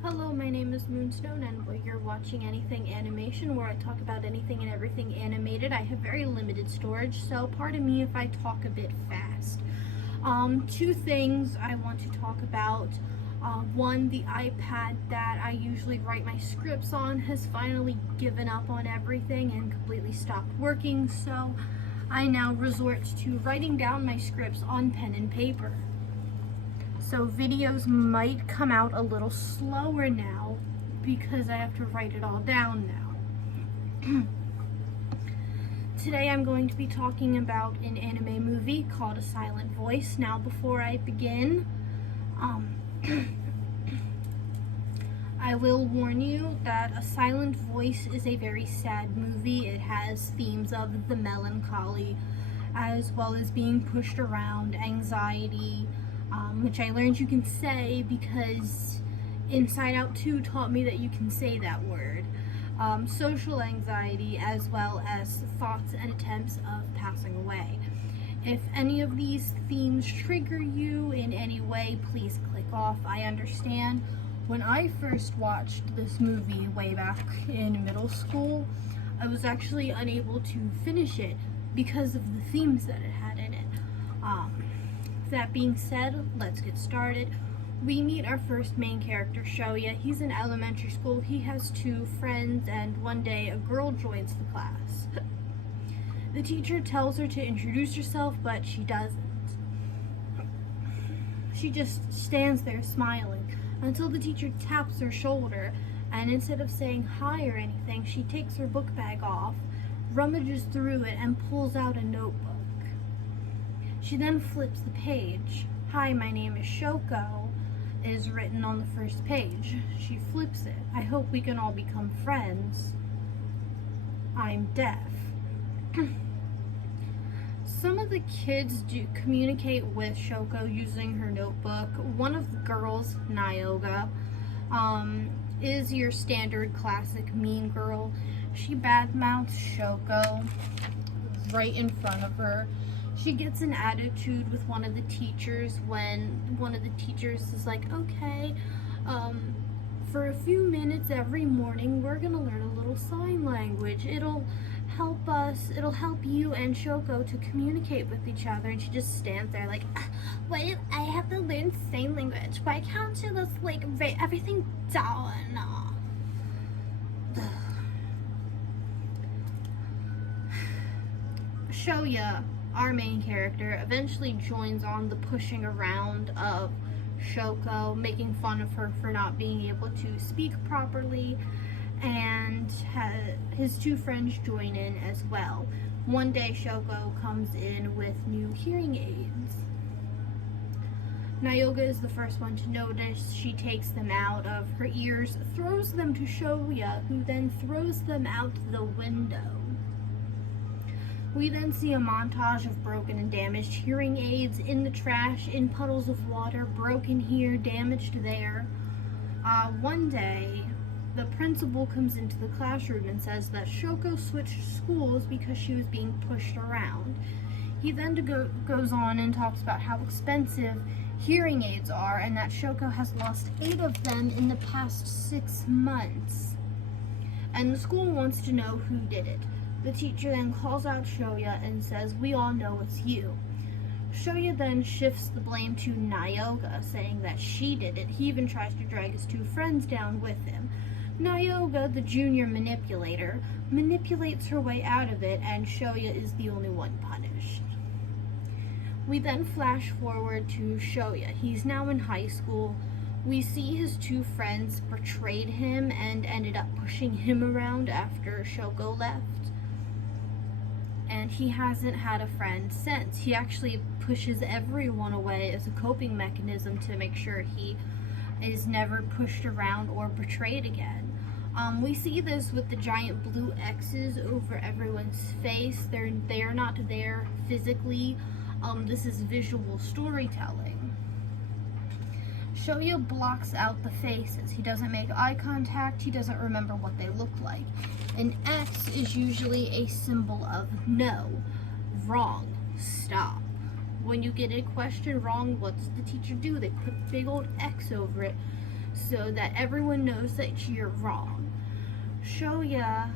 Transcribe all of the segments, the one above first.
Hello, my name is Moonstone, and you're watching Anything Animation, where I talk about anything and everything animated. I have very limited storage, so pardon me if I talk a bit fast. Two things I want to talk about. One, the iPad that I usually write my scripts on has finally given up on everything and completely stopped working, so I now resort to writing down my scripts on pen and paper. So videos might come out a little slower now because I have to write it all down now. Today I'm going to be talking about an anime movie called A Silent Voice. Now before I begin, I will warn you that A Silent Voice is a very sad movie. It has themes of the melancholy as well as being pushed around, anxiety, which I learned you can say because Inside Out 2 taught me that you can say that word. Social anxiety, as well as thoughts and attempts of passing away. If any of these themes trigger you in any way, please click off. I understand. When I first watched this movie way back in middle school, I was actually unable to finish it because of the themes that it had in it. That being said, let's get started. We meet our first main character, Shoya. He's in elementary school. He has two friends, and one day a girl joins the class. The teacher tells her to introduce herself, but she doesn't. She just stands there smiling until the teacher taps her shoulder, and instead of saying hi or anything, she takes her book bag off, rummages through it, and pulls out a notebook. She then flips the page. "Hi, my name is Shoko," is written on the first page. She flips it. "I hope we can all become friends. I'm deaf." Some of the kids do communicate with Shoko using her notebook. One of the girls, Nyoga, is your standard classic mean girl. She badmouths Shoko right in front of her. She gets an attitude with one of the teachers when one of the teachers is like, "Okay, for a few minutes every morning, we're gonna learn a little sign language. It'll help you and Shoko to communicate with each other." And she just stands there like, "What if I have to learn sign language? Why can't you just like write everything down?" Shoya, our main character, eventually joins on the pushing around of Shoko, making fun of her for not being able to speak properly, and his two friends join in as well. One day Shoko comes in with new hearing aids. Nyoga is the first one to notice. She takes them out of her ears, throws them to Shoya, who then throws them out the window. We then see a montage of broken and damaged hearing aids in the trash, in puddles of water, broken here, damaged there. One day, the principal comes into the classroom and says that Shoko switched schools because she was being pushed around. He then goes on and talks about how expensive hearing aids are and that Shoko has lost 8 of them in the past 6 months. And the school wants to know who did it. The teacher then calls out Shoya and says, "We all know it's you." Shoya then shifts the blame to Nyoga, saying that she did it. He even tries to drag his two friends down with him. Nyoga, the junior manipulator, manipulates her way out of it, and Shoya is the only one punished. We then flash forward to Shoya. He's now in high school. We see his two friends betrayed him and ended up pushing him around after Shoko left. And he hasn't had a friend since. He actually pushes everyone away as a coping mechanism to make sure he is never pushed around or betrayed again. We see this with the giant blue X's over everyone's face. They are not there physically. This is visual storytelling. Shoya blocks out the faces. He doesn't make eye contact. He doesn't remember what they look like. An X is usually a symbol of no, wrong, stop. When you get a question wrong, what does the teacher do? They put a big old X over it so that everyone knows that you're wrong. Shoya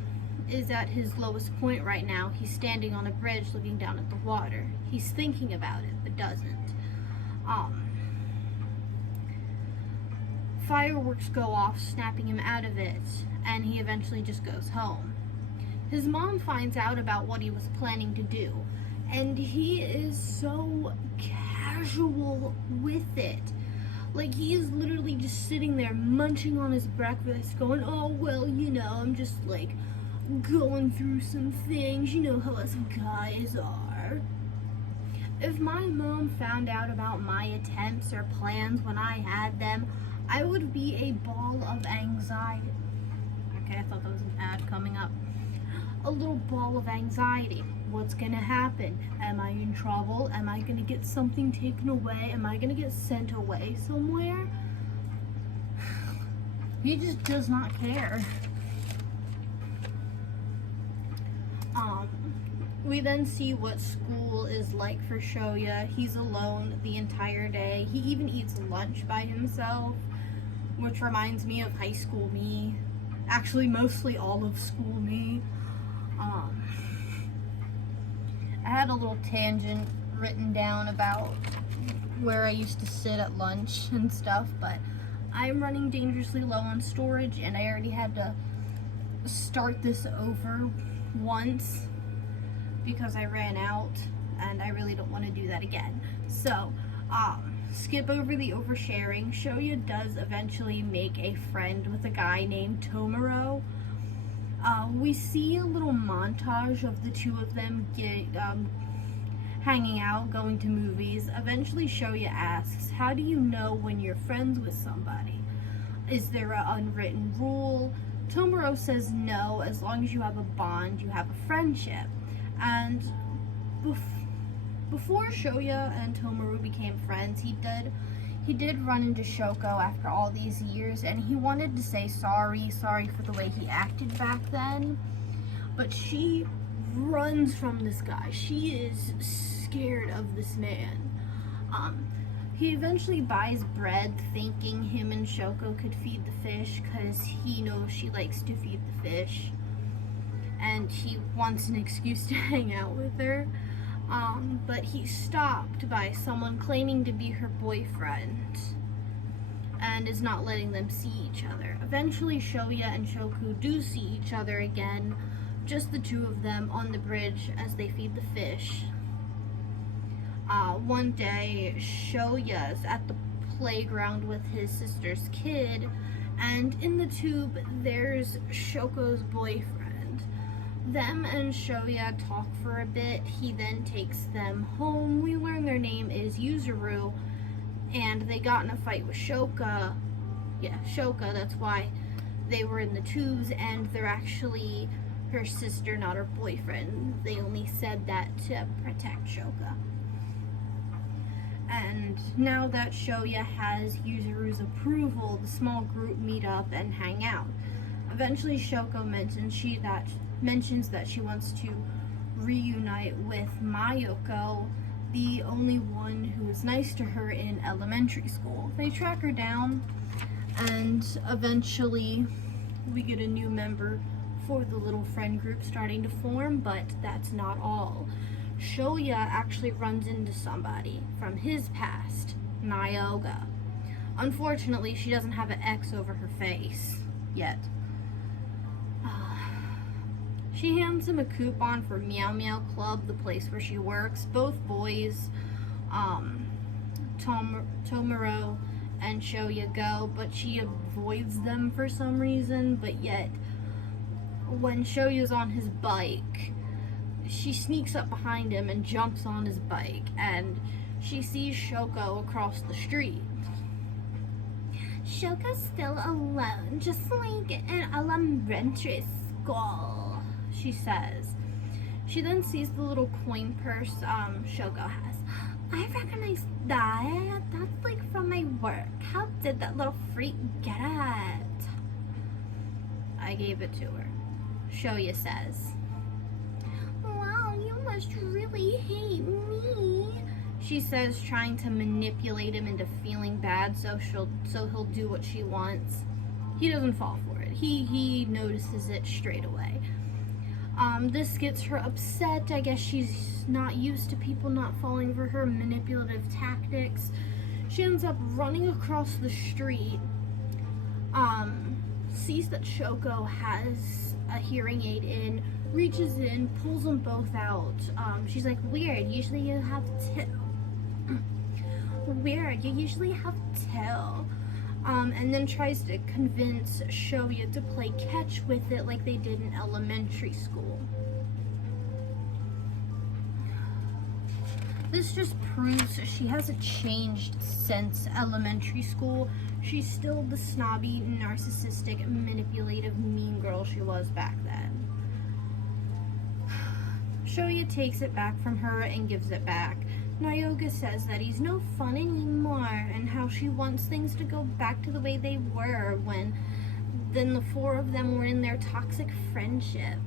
is at his lowest point right now. He's standing on a bridge looking down at the water. He's thinking about it, but doesn't. Fireworks go off, snapping him out of it, and he eventually just goes home. His mom finds out about what he was planning to do, and he is so casual with it. Like, he is literally just sitting there munching on his breakfast, going, oh, well, you know, I'm just, like, going through some things. You know how us guys are. If my mom found out about my attempts or plans when I had them, I would be a ball of anxiety. Okay, I thought that was an ad coming up. A little ball of anxiety. What's gonna happen? Am I in trouble? Am I gonna get something taken away? Am I gonna get sent away somewhere? He just does not care. We then see what school is like for Shoya. He's alone the entire day. He even eats lunch by himself, which reminds me of high school me. Actually, mostly all of school me. I had a little tangent written down about where I used to sit at lunch and stuff, but I'm running dangerously low on storage, and I already had to start this over once because I ran out, and I really don't want to do that again. So, skip over the oversharing. Shoya does eventually make a friend with a guy named Tomoro. We see a little montage of the two of them hanging out, going to movies. Eventually, Shoya asks, how do you know when you're friends with somebody? Is there an unwritten rule? Tomoro says no, as long as you have a bond, you have a friendship. And before Shoya and Tomoro became friends, he did run into Shoko after all these years, and he wanted to say sorry for the way he acted back then, but she runs from this guy. She is scared of this man. He eventually buys bread, thinking him and Shoko could feed the fish, because he knows she likes to feed the fish, and he wants an excuse to hang out with her. But he's stopped by someone claiming to be her boyfriend and is not letting them see each other. Eventually, Shoya and Shoku do see each other again, just the two of them on the bridge as they feed the fish. One day, Shoya's at the playground with his sister's kid, and in the tube, there's Shoko's boyfriend. Them and Shoya talk for a bit. He then takes them home. We learn their name is Yuzuru, and they got in a fight with Shoka. Yeah, Shoka, that's why they were in the tubes, and they're actually her sister, not her boyfriend. They only said that to protect Shoka. And now that Shoya has Yuzuru's approval, the small group meet up and hang out. Eventually, Shoko mentions that she wants to reunite with Mayoko, the only one who was nice to her in elementary school. They track her down, and eventually we get a new member for the little friend group starting to form, but that's not all. Shoya actually runs into somebody from his past, Nyoga. Unfortunately, she doesn't have an X over her face yet. She hands him a coupon for Meow Meow Club, the place where she works. Both boys, Tomoro and Shoya go, but she avoids them for some reason. But yet, when Shoya's on his bike, she sneaks up behind him and jumps on his bike, and she sees Shoko across the street. Shoko's still alone, just like in elementary school, she says. She then sees the little coin purse Shoko has. I recognize that. That's like from my work. How did that little freak get it? I gave it to her, Shoya says. Wow, you must really hate me, she says, trying to manipulate him into feeling bad so he'll do what she wants. He doesn't fall for it. He notices it straight away. This gets her upset. I guess she's not used to people not falling for her manipulative tactics. She ends up running across the street, sees that Shoko has a hearing aid in, reaches in, pulls them both out. She's like, weird, usually you have two. Weird, you usually have two. And then tries to convince Shoya to play catch with it like they did in elementary school. This just proves she hasn't changed since elementary school. She's still the snobby, narcissistic, manipulative, mean girl she was back then. Shoya takes it back from her and gives it back. Nyoga says that he's no fun anymore and how she wants things to go back to the way they were when then the four of them were in their toxic friendship.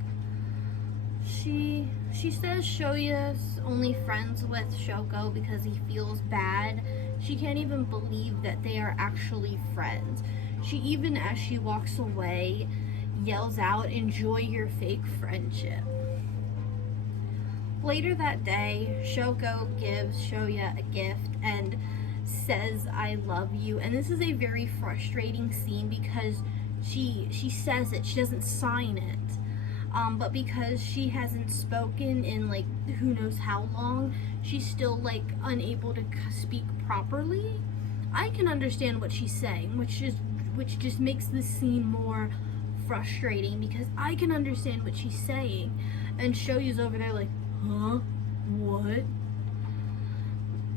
She says Shoya's only friends with Shoko because he feels bad. She can't even believe that they are actually friends. She even, as she walks away, yells out, "Enjoy your fake friendship." Later that day, Shoko gives Shoya a gift and says, "I love you." And this is a very frustrating scene because she says it, she doesn't sign it. But because she hasn't spoken in like who knows how long, she's still like unable to speak properly. I can understand what she's saying, which just makes this scene more frustrating because I can understand what she's saying, and Shoya's over there like, huh? What?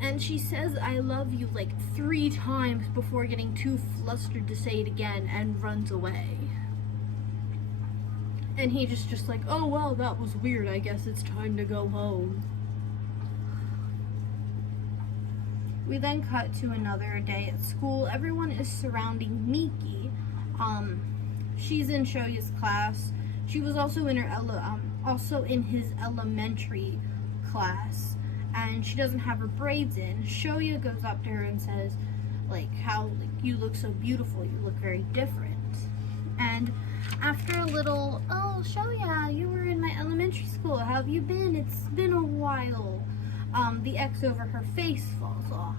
And she says, "I love you" like 3 times before getting too flustered to say it again and runs away. And he just like, "Oh well, that was weird. I guess it's time to go home." We then cut to another day at school. Everyone is surrounding Miki. She's in Shoya's class. She was also in his elementary class, and she doesn't have her braids in. Shoya goes up to her and says, like, "How you look so beautiful. You look very different." And after a little, "Oh, Shoya, you were in my elementary school. How have you been? It's been a while." The X over her face falls off.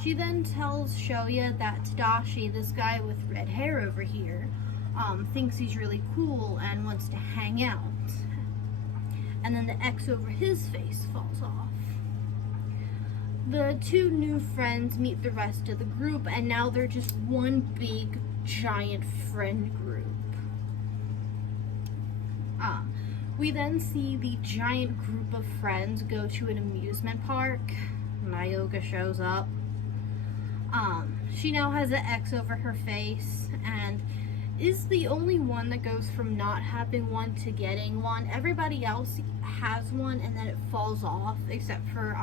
She then tells Shoya that Tadashi, this guy with red hair over here, thinks he's really cool and wants to hang out. And then the X over his face falls off. The 2 new friends meet the rest of the group, and now they're just one big, giant friend group. We then see the giant group of friends go to an amusement park. Nyoga shows up. She now has an X over her face and is the only one that goes from not having one to getting one. Everybody else has one and then it falls off except for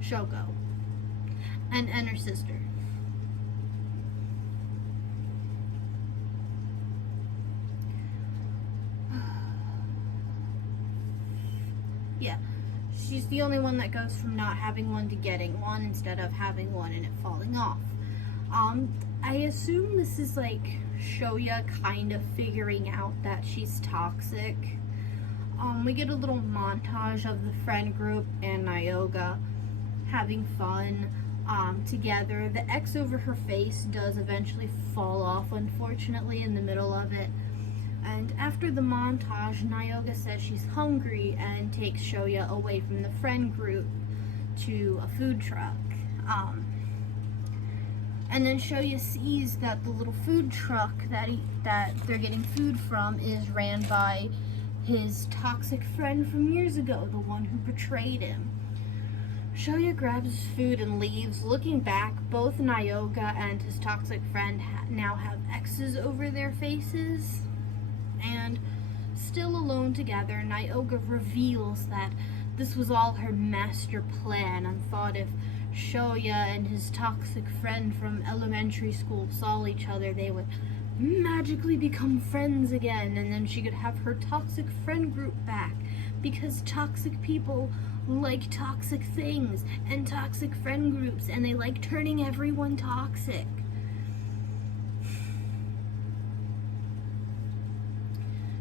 Shoko and her sister. Yeah, she's the only one that goes from not having one to getting one instead of having one and it falling off. I assume this is like Shoya kind of figuring out that she's toxic. We get a little montage of the friend group and Nyoga having fun together. The X over her face does eventually fall off, unfortunately, in the middle of it. And after the montage, Nyoga says she's hungry and takes Shoya away from the friend group to a food truck. And then Shoya sees that the little food truck that they're getting food from is ran by his toxic friend from years ago, the one who betrayed him. Shoya grabs his food and leaves. Looking back, both Nyoga and his toxic friend now have X's over their faces. And still alone together, Nyoga reveals that this was all her master plan and thought if Shoya and his toxic friend from elementary school saw each other, they would magically become friends again, and then she could have her toxic friend group back because toxic people like toxic things and toxic friend groups, and they like turning everyone toxic.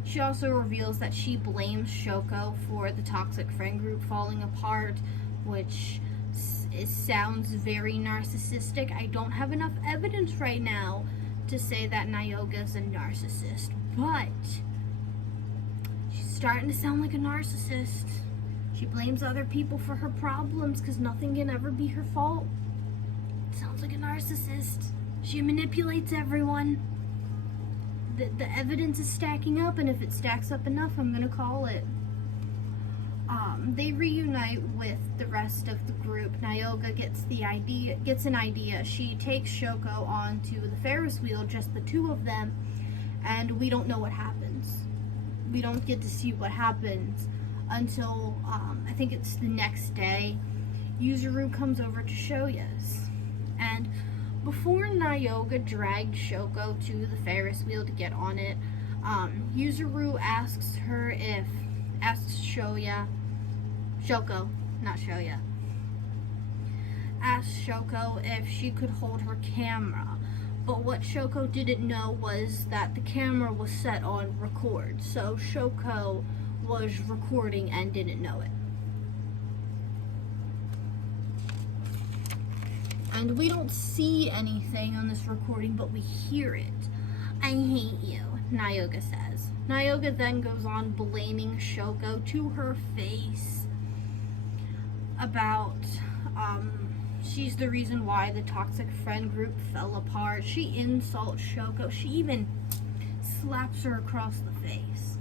She also reveals that she blames Shoko for the toxic friend group falling apart, which sounds very narcissistic. I don't have enough evidence right now to say that Nyoga's a narcissist, but she's starting to sound like a narcissist. She blames other people for her problems because nothing can ever be her fault. Sounds like a narcissist. She manipulates everyone. The evidence is stacking up, and if it stacks up enough, I'm gonna call it. They reunite with the rest of the group. Nyoga gets an idea. She takes Shoko onto the Ferris wheel, just the two of them, and we don't know what happens. We don't get to see what happens until I think it's the next day. Yuzuru comes over to Shoya's, and before Nyoga dragged Shoko to the Ferris wheel to get on it, Yuzuru asks Shoko if she could hold her camera. But what Shoko didn't know was that the camera was set on record, so Shoko was recording and didn't know it. And we don't see anything on this recording, but we hear it. I hate you, Nyoga says. Nyoga then goes on blaming Shoko to her face about, she's the reason why the toxic friend group fell apart. She insults Shoko. She even slaps her across the face.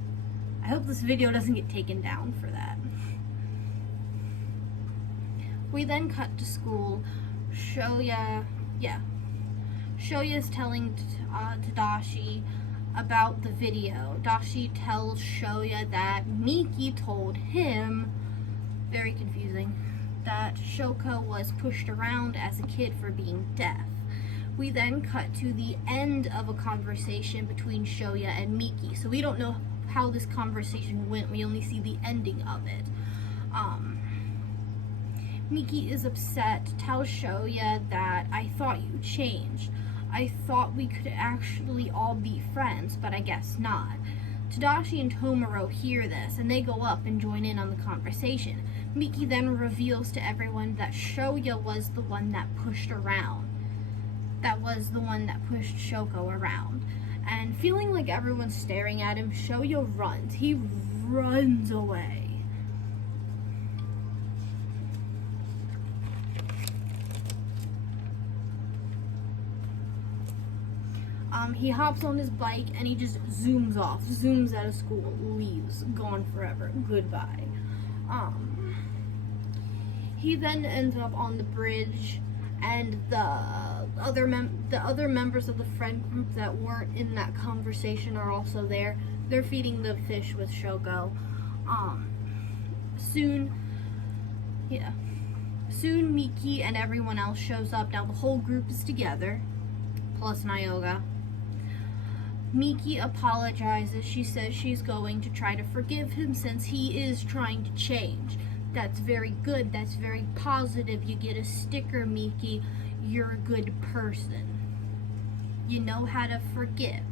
I hope this video doesn't get taken down for that. We then cut to school. Shoya's telling Tadashi about the video. Dashi tells Shoya that Miki told him, very confusing, that Shoko was pushed around as a kid for being deaf. We then cut to the end of a conversation between Shoya and Miki. So we don't know how this conversation went. We only see the ending of it. Miki is upset, tells Shoya that I thought you changed. I thought we could actually all be friends, but I guess not. Tadashi and Tomoro hear this, and they go up and join in on the conversation. Miki then reveals to everyone that Shoya was the one that pushed around. That was the one that pushed Shoko around. And feeling like everyone's staring at him, Shoya runs. He runs away. He hops on his bike and he just zooms off, zooms out of school, leaves, gone forever, goodbye. He then ends up on the bridge, and the other members of the friend group that weren't in that conversation are also there. They're feeding the fish with Shoko. Soon Miki and everyone else shows up. Now the whole group is together, plus Nyoga. Miki apologizes. She says she's going to try to forgive him since he is trying to change. That's very good. That's very positive. You get a sticker, Miki. You're a good person. You know how to forgive.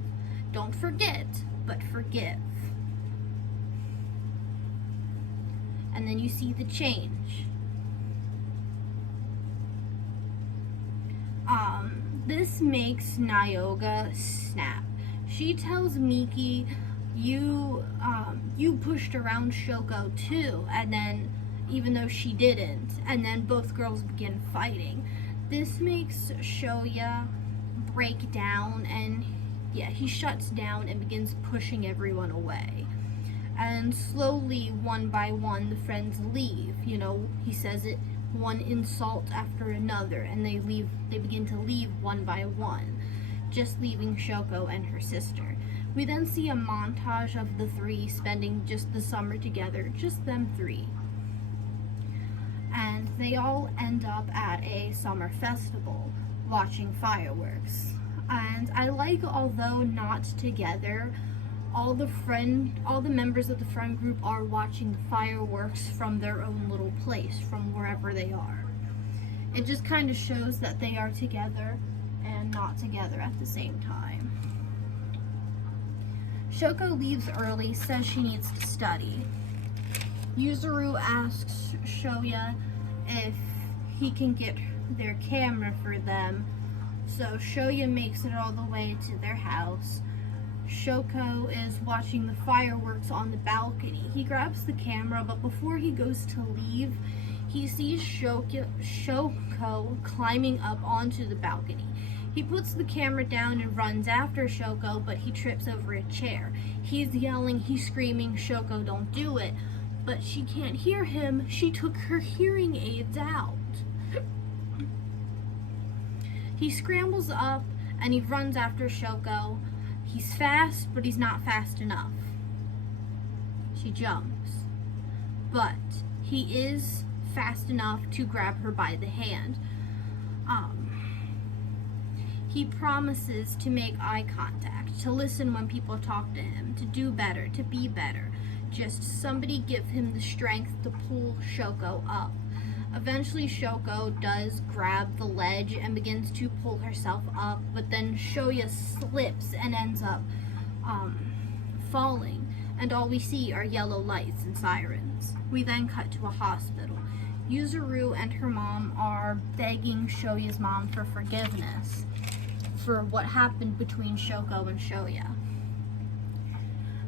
Don't forget, but forgive. And then you see the change. This makes Nyoga snap. She tells Miki, you pushed around Shoko too, and then, even though she didn't, and then both girls begin fighting. This makes Shoya break down, and he shuts down and begins pushing everyone away. And slowly, one by one, the friends leave. You know, he says it, one insult after another, and they begin to leave one by one, just leaving Shoko and her sister. We then see a montage of the three spending just the summer together, just them three. And they all end up at a summer festival watching fireworks. And I like, although not together, all the members of the friend group are watching the fireworks from their own little place, from wherever they are. It just kind of shows that they are together and not together at the same time. Shoko leaves early, says she needs to study. Yuzuru asks Shoya if he can get their camera for them, so Shoya makes it all the way to their house. Shoko is watching the fireworks on the balcony. He grabs the camera, but before he goes to leave, he sees Shoko climbing up onto the balcony. He puts the camera down and runs after Shoko, but he trips over a chair. He's yelling, he's screaming, "Shoko, don't do it." But she can't hear him. She took her hearing aids out. He scrambles up and he runs after Shoko. He's fast, but he's not fast enough. She jumps. But he is fast enough to grab her by the hand. He promises to make eye contact, to listen when people talk to him, to do better, to be better. Just somebody give him the strength to pull Shoko up. Eventually Shoko does grab the ledge and begins to pull herself up, but then Shoya slips and ends up falling, and all we see are yellow lights and sirens. We then cut to a hospital. Yuzuru and her mom are begging Shoya's mom for forgiveness for what happened between Shoko and Shoya.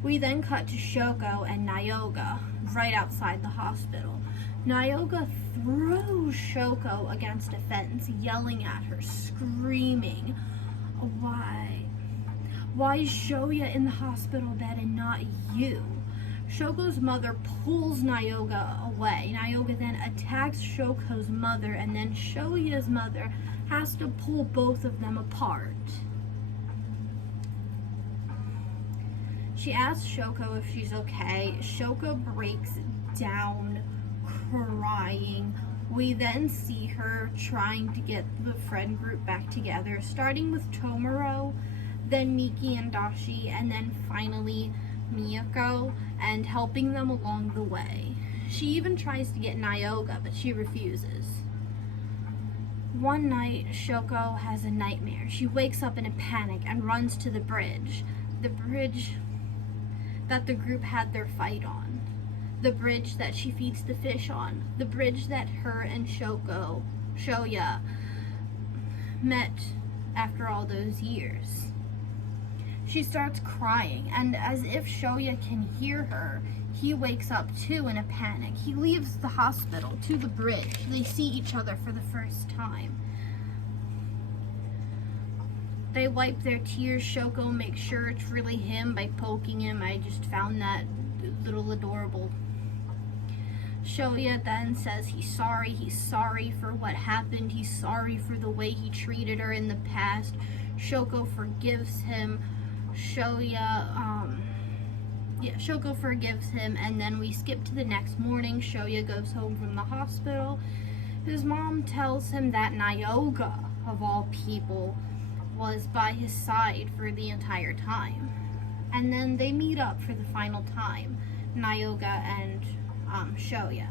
We then cut to Shoko and Nyoga right outside the hospital. Nyoga throws Shoko against a fence, yelling at her, screaming, Why is Shoya in the hospital bed and not you? Shoko's mother pulls Nyoga away. Nyoga then attacks Shoko's mother, and then Shoya's mother has to pull both of them apart. She asks Shoko if she's okay. Shoko breaks down crying. We then see her trying to get the friend group back together, starting with Tomoro, then Miki and Dashi, and then finally Miyako, and helping them along the way. She even tries to get Nyoga, but she refuses. One night, Shoko has a nightmare. She wakes up in a panic and runs to the bridge that the group had their fight on. The bridge that she feeds the fish on. The bridge that her and Shoya met after all those years. She starts crying, and as if Shoya can hear her, he wakes up too in a panic. He leaves the hospital to the bridge. They see each other for the first time. They wipe their tears. Shoko makes sure it's really him by poking him. I just found that little adorable. Shoya then says he's sorry for what happened, he's sorry for the way he treated her in the past. Shoko forgives him. Shoko forgives him, and then we skip to the next morning. Shoya goes home from the hospital. His mom tells him that Nyoga, of all people, was by his side for the entire time. And then they meet up for the final time, Nyoga and Shoya.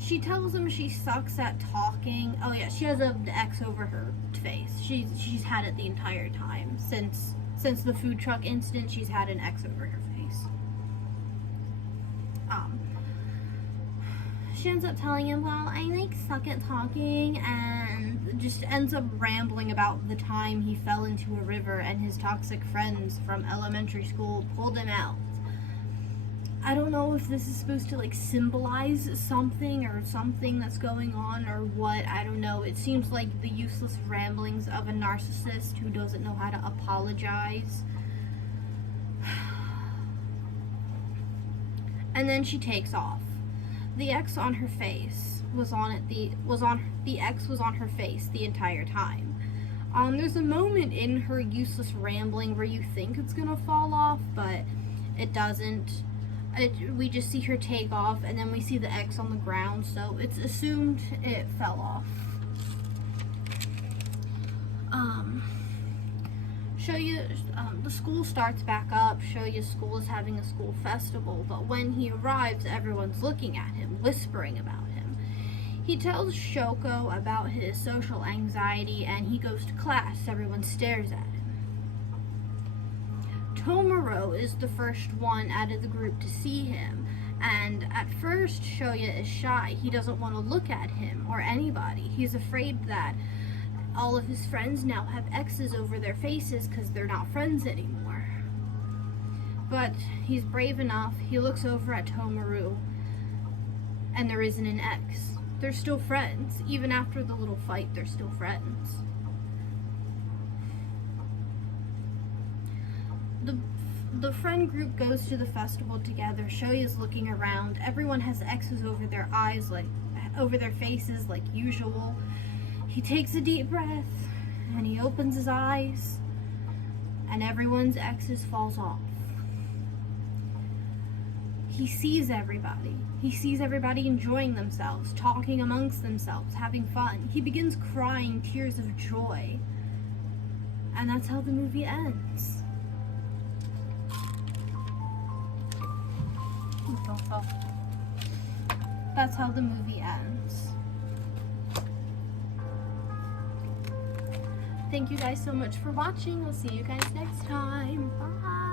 She tells him she sucks at talking. Oh yeah, she has an X over her face. She's had it the entire time. Since the food truck incident, she's had an X over her face. She ends up telling him, well, I suck at talking, and just ends up rambling about the time he fell into a river and his toxic friends from elementary school pulled him out. I don't know if this is supposed to symbolize something or something that's going on or what. I don't know. It seems like the useless ramblings of a narcissist who doesn't know how to apologize. And then she takes off. The X on her face was on her face the entire time. There's a moment in her useless rambling where you think it's gonna fall off, but it doesn't. We just see her take off, and then we see the X on the ground, so it's assumed it fell off. the school starts back up. Shoya's school is having a school festival, but when he arrives, everyone's looking at him, whispering about him. He tells Shoko about his social anxiety, and he goes to class. Everyone stares at him. Tomoro is the first one out of the group to see him, and at first Shoya is shy. He doesn't want to look at him or anybody. He's afraid that all of his friends now have X's over their faces because they're not friends anymore. But he's brave enough. He looks over at Tomoro, and there isn't an X. They're still friends. Even after the little fight, they're still friends. The friend group goes to the festival together. Shoya's looking around. Everyone has X's over their eyes, like over their faces, like usual. He takes a deep breath and he opens his eyes, and everyone's X's falls off. He sees everybody. He sees everybody enjoying themselves, talking amongst themselves, having fun. He begins crying tears of joy. And that's how the movie ends. That's how the movie ends. Thank you guys so much for watching. I'll see you guys next time. Bye.